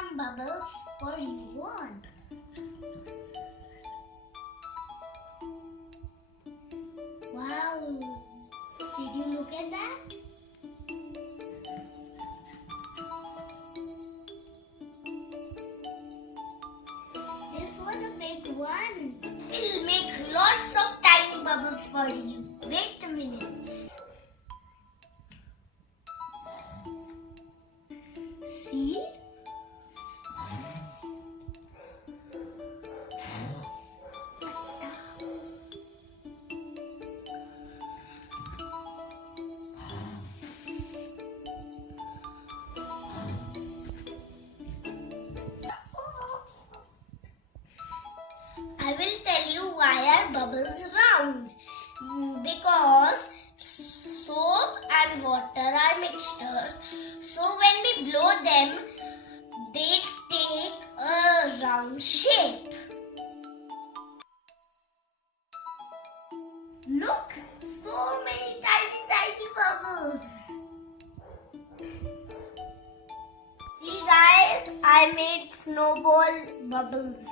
some bubbles for you on. Wow! Did you look at that? This was a big one. We'll make lots of tiny bubbles for you. Wait a minute. See? I will tell you why are bubbles round. Because soap and water are mixtures. So when we blow them, they take a round shape. Look, so many tiny bubbles. See guys, I made snowball bubbles.